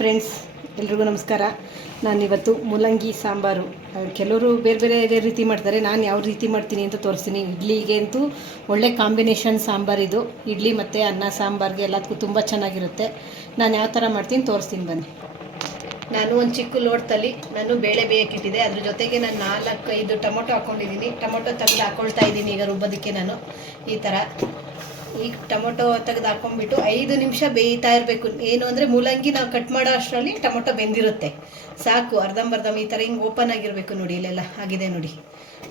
Friends ಎಲ್ರಿಗೂ ನಮಸ್ಕಾರ. ನಾನಿವತ್ತು ಮೂಲಂಗಿ ಸಾಂಬಾರು. ಕೆಲವರು ಬೇರೆ ಬೇರೆ ರೀತಿ ಮಾಡ್ತಾರೆ, ನಾನು ಯಾವ ರೀತಿ ಮಾಡ್ತೀನಿ ಅಂತ ತೋರಿಸ್ತೀನಿ. ಇಡ್ಲಿಗೆ ಅಂತೂ ಒಳ್ಳೆ ಕಾಂಬಿನೇಷನ್ ಸಾಂಬಾರು ಇದು. ಇಡ್ಲಿ ಮತ್ತು ಅನ್ನ ಸಾಂಬಾರ್ಗೆ ಎಲ್ಲದಕ್ಕೂ ತುಂಬ ಚೆನ್ನಾಗಿರುತ್ತೆ. ನಾನು ಯಾವ ಥರ ಮಾಡ್ತೀನಿ ತೋರಿಸ್ತೀನಿ ಬನ್ನಿ. ನಾನು ಒಂದು ಚಿಕ್ಕ ಲೋಟದಲ್ಲಿ ನಾನು ಬೇಳೆ ಬೇಯಕ್ಕಿಟ್ಟಿದೆ ಅದ್ರ ಜೊತೆಗೆ ನಾನು ನಾಲ್ಕು ಐದು ಟೊಮೊಟೊ ಹಾಕ್ಕೊಂಡಿದ್ದೀನಿ ಟೊಮೊಟೊ ತೆಗೆದು ಹಾಕ್ಕೊಳ್ತಾ ಇದ್ದೀನಿ ಈಗ ರುಬ್ಬೋದಕ್ಕೆ ನಾನು. ಈ ಥರ ಈಗ ಟೊಮೊಟೊ ತೆಗೆದು ಹಾಕೊಂಡ್ಬಿಟ್ಟು ಐದು ನಿಮಿಷ ಬೇಯ್ತಾ ಇರಬೇಕು. ಏನು ಅಂದರೆ ಮೂಲಂಗಿ ನಾವು ಕಟ್ ಮಾಡೋ ಅಷ್ಟರಲ್ಲಿ ಟೊಮೊಟೊ ಬೆಂದಿರುತ್ತೆ. ಸಾಕು, ಅರ್ಧಂಬರ್ಧಂ ಈ ಥರ ಹಿಂಗೆ ಓಪನ್ ಆಗಿರಬೇಕು ನೋಡಿ ಇಲ್ಲೆಲ್ಲ. ಆಗಿದೆ ನೋಡಿ.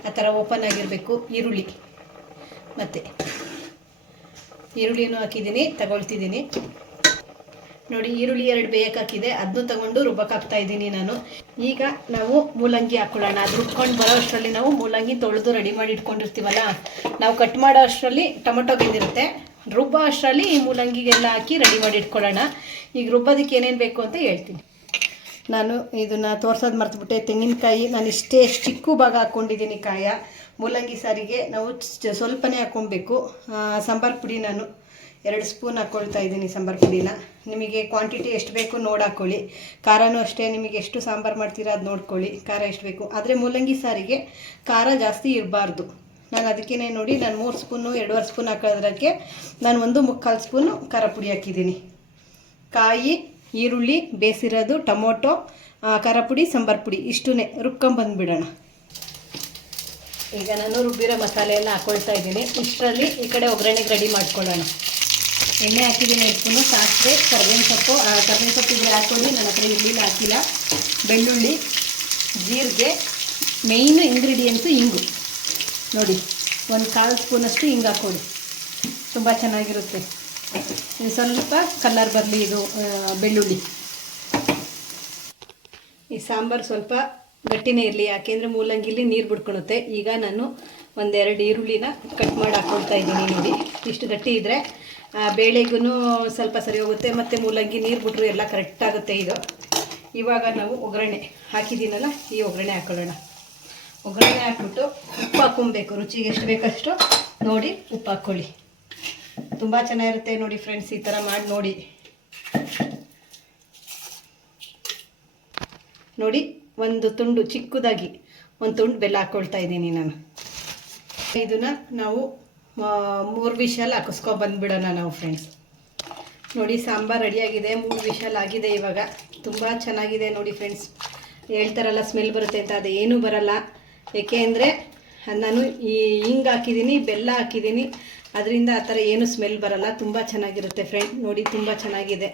ಆ ಥರ ಓಪನ್ ಆಗಿರಬೇಕು. ಈರುಳ್ಳಿ. ಮತ್ತು ಈರುಳ್ಳಿನೂ ಹಾಕಿದ್ದೀನಿ, ತಗೊಳ್ತಿದ್ದೀನಿ. ನೋಡಿ, ಈರುಳ್ಳಿ ಎರಡು ಬೇಯಕ್ಕೆ ಹಾಕಿದೆ ಅದನ್ನು ತಗೊಂಡು ರುಬ್ಬಕ್ಕೆ ಹಾಕ್ತಾ ಇದ್ದೀನಿ ನಾನು. ಈಗ ನಾವು ಮೂಲಂಗಿ ಹಾಕ್ಕೊಳ್ಳೋಣ ಅದು ರುಬ್ಕೊಂಡು ಬರೋ ಅಷ್ಟರಲ್ಲಿ ನಾವು ಮೂಲಂಗಿ ತೊಳೆದು ರೆಡಿ ಮಾಡಿ ಇಟ್ಕೊಂಡಿರ್ತೀವಲ್ಲ, ನಾವು ಕಟ್ ಮಾಡೋ ಅಷ್ಟರಲ್ಲಿ ಟೊಮೊಟೊ ಬೆಂದಿರುತ್ತೆ. ರುಬ್ಬೋ ಅಷ್ಟರಲ್ಲಿ ಈ ಮೂಲಂಗಿಗೆಲ್ಲ ಹಾಕಿ ರೆಡಿ ಮಾಡಿ ಇಟ್ಕೊಳ್ಳೋಣ. ಈಗ ರುಬ್ಬೋದಕ್ಕೆ ಏನೇನು ಬೇಕು ಅಂತ ಹೇಳ್ತೀನಿ. ನಾನು ಇದನ್ನು ತೋರ್ಸೋದು ಮರ್ತುಬಿಟ್ಟೆ. ತೆಂಗಿನಕಾಯಿ, ನಾನು ಇಷ್ಟೇ ಚಿಕ್ಕ ಭಾಗ ಹಾಕ್ಕೊಂಡಿದ್ದೀನಿ ಕಾಯ. ಮೂಲಂಗಿ ಸಾರಿಗೆ ನಾವು ಸ್ವಲ್ಪನೇ ಹಾಕ್ಕೊಬೇಕು. ಸಾಂಬಾರು ಪುಡಿ ನಾನು ಎರಡು ಸ್ಪೂನ್ ಹಾಕ್ಕೊಳ್ತಾ ಇದ್ದೀನಿ ಸಾಂಬಾರು ಪುಡಿನ. ನಿಮಗೆ ಕ್ವಾಂಟಿಟಿ ಎಷ್ಟು ಬೇಕು ನೋಡಿ ಹಾಕ್ಕೊಳ್ಳಿ ಖಾರನೂ ಅಷ್ಟೇ, ನಿಮಗೆ ಎಷ್ಟು ಸಾಂಬಾರು ಮಾಡ್ತೀರಾ ಅದು ನೋಡ್ಕೊಳ್ಳಿ. ಖಾರ ಎಷ್ಟು ಬೇಕು. ಆದರೆ ಮೂಲಂಗಿ ಸಾರಿಗೆ ಖಾರ ಜಾಸ್ತಿ ಇರಬಾರ್ದು. ನಾನು ಅದಕ್ಕೇ ನೋಡಿ, ನಾನು ಮೂರು ಸ್ಪೂನು, ಎರಡೂವರೆ ಸ್ಪೂನ್ ಹಾಕೋದ್ರಕ್ಕೆ ನಾನು ಒಂದು ಮುಕ್ಕಾಲು ಸ್ಪೂನು ಖಾರ ಪುಡಿ ಹಾಕಿದ್ದೀನಿ. ಕಾಯಿ, ಈರುಳ್ಳಿ, ಬೇಸಿರೋದು, ಟೊಮೊಟೊ ಖಾರ ಪುಡಿ, ಸಾಂಬಾರು ಪುಡಿ ಇಷ್ಟೂ ರುಬ್ಕೊಂಬಂದ್ಬಿಡೋಣ ಈಗ ನಾನು ರುಬ್ಬಿರೋ ಮಸಾಲೆ ಎಲ್ಲ ಹಾಕ್ಕೊಳ್ತಾ ಇದ್ದೀನಿ. ಇಷ್ಟರಲ್ಲಿ ಈ ಕಡೆ ಒಗ್ಗರಣೆಗೆ ರೆಡಿ ಮಾಡ್ಕೊಳ್ಳೋಣ. ಎಣ್ಣೆ ಹಾಕಿದ್ದೀನಿ ಎರಡು ಸ್ಪೂನು ಸಾಸಿವೆ, ಕರ್ಬೇವಿನ ಸೊಪ್ಪು ಕರ್ಬೇವಿನ ಸೊಪ್ಪು ಇದ್ರೆ ಹಾಕ್ಕೊಳ್ಳಿ, ನನ್ನ ಹತ್ರ ಇರಲಿಲ್ಲ, ಹಾಕಿಲ್ಲ. ಬೆಳ್ಳುಳ್ಳಿ, ಜೀರಿಗೆ ಮೇಯ್ನ್ ಇಂಗ್ರೀಡಿಯೆಂಟ್ಸು ಇಂಗು. ನೋಡಿ, ಒಂದು ಕಾಲು ಸ್ಪೂನಷ್ಟು ಹಿಂಗೆ ಹಾಕ್ಕೊಳ್ಳಿ. ತುಂಬ ಚೆನ್ನಾಗಿರುತ್ತೆ. ಇದು ಸ್ವಲ್ಪ ಕಲರ್ ಬರಲಿ ಇದು ಬೆಳ್ಳುಳ್ಳಿ. ಈ ಸಾಂಬಾರು ಸ್ವಲ್ಪ ಗಟ್ಟಿನೇ ಇರಲಿ, ಯಾಕೆಂದರೆ ಮೂಲಂಗಿಲಿ ನೀರು ಬಿಡ್ಕೊಳುತ್ತೆ ಈಗ ನಾನು ಒಂದೆರಡು ಈರುಳ್ಳಿನ ಕಟ್ ಮಾಡಿ ಹಾಕ್ಕೊಳ್ತಾ ಇದ್ದೀನಿ ನೋಡಿ. ಇಷ್ಟು ಗಟ್ಟಿ ಇದ್ದರೆ ಬೇಳೆಗೂ ಸ್ವಲ್ಪ ಸರಿ ಹೋಗುತ್ತೆ, ಮತ್ತು ಮೂಲಂಗಿ ನೀರು ಬಿಟ್ಟರು ಎಲ್ಲ ಕರೆಕ್ಟ್ ಆಗುತ್ತೆ ಇದು. ಇವಾಗ ನಾವು ಒಗ್ಗರಣೆ ಹಾಕಿದ್ದೀನಲ್ಲ, ಈ ಒಗ್ಗರಣೆ ಹಾಕ್ಕೊಳ್ಳೋಣ ಒಗ್ಗರಣೆ ಹಾಕ್ಬಿಟ್ಟು ಉಪ್ಪು ಹಾಕ್ಕೊಬೇಕು, ರುಚಿಗೆ ಎಷ್ಟು ಬೇಕಷ್ಟು ನೋಡಿ ಉಪ್ಪು ಹಾಕ್ಕೊಳ್ಳಿ. ತುಂಬ ಚೆನ್ನಾಗಿರುತ್ತೆ ನೋಡಿ ಫ್ರೆಂಡ್ಸ್, ಈ ಥರ ಮಾಡಿ ನೋಡಿ. ನೋಡಿ ಒಂದು ತುಂಡು, ಚಿಕ್ಕದಾಗಿ ಒಂದು ತುಂಡು ಬೆಲ್ಲ ಹಾಕ್ಕೊಳ್ತಾ ಇದ್ದೀನಿ ನಾನು. ಇದನ್ನು ನಾವು ಮೂರು ವಿಷಲ್ ಹಾಕಿಸ್ಕೊ ಬಂದ್ಬಿಡೋಣ ನಾವು ಫ್ರೆಂಡ್ಸ್ ನೋಡಿ, ಸಾಂಬಾರು ರೆಡಿಯಾಗಿದೆ, ಮೂರು ವಿಷಲ್ ಆಗಿದೆ ಇವಾಗ. ತುಂಬ ಚೆನ್ನಾಗಿದೆ ನೋಡಿ ಫ್ರೆಂಡ್ಸ್ ಹೇಳ್ತಾರಲ್ಲ ಸ್ಮೆಲ್ ಬರುತ್ತೆ ಅಂತ, ಅದು ಏನೂ ಬರಲ್ಲ. ಏಕೆ ಅಂದರೆ, ನಾನು ಈ ಹಿಂಗೆ ಹಾಕಿದ್ದೀನಿ, ಬೆಲ್ಲ ಹಾಕಿದ್ದೀನಿ. ಅದರಿಂದ ಆ ಥರ ಏನು ಸ್ಮೆಲ್ ಬರಲ್ಲ. ತುಂಬ ಚೆನ್ನಾಗಿರುತ್ತೆ ಫ್ರೆಂಡ್ ನೋಡಿ, ತುಂಬ ಚೆನ್ನಾಗಿದೆ.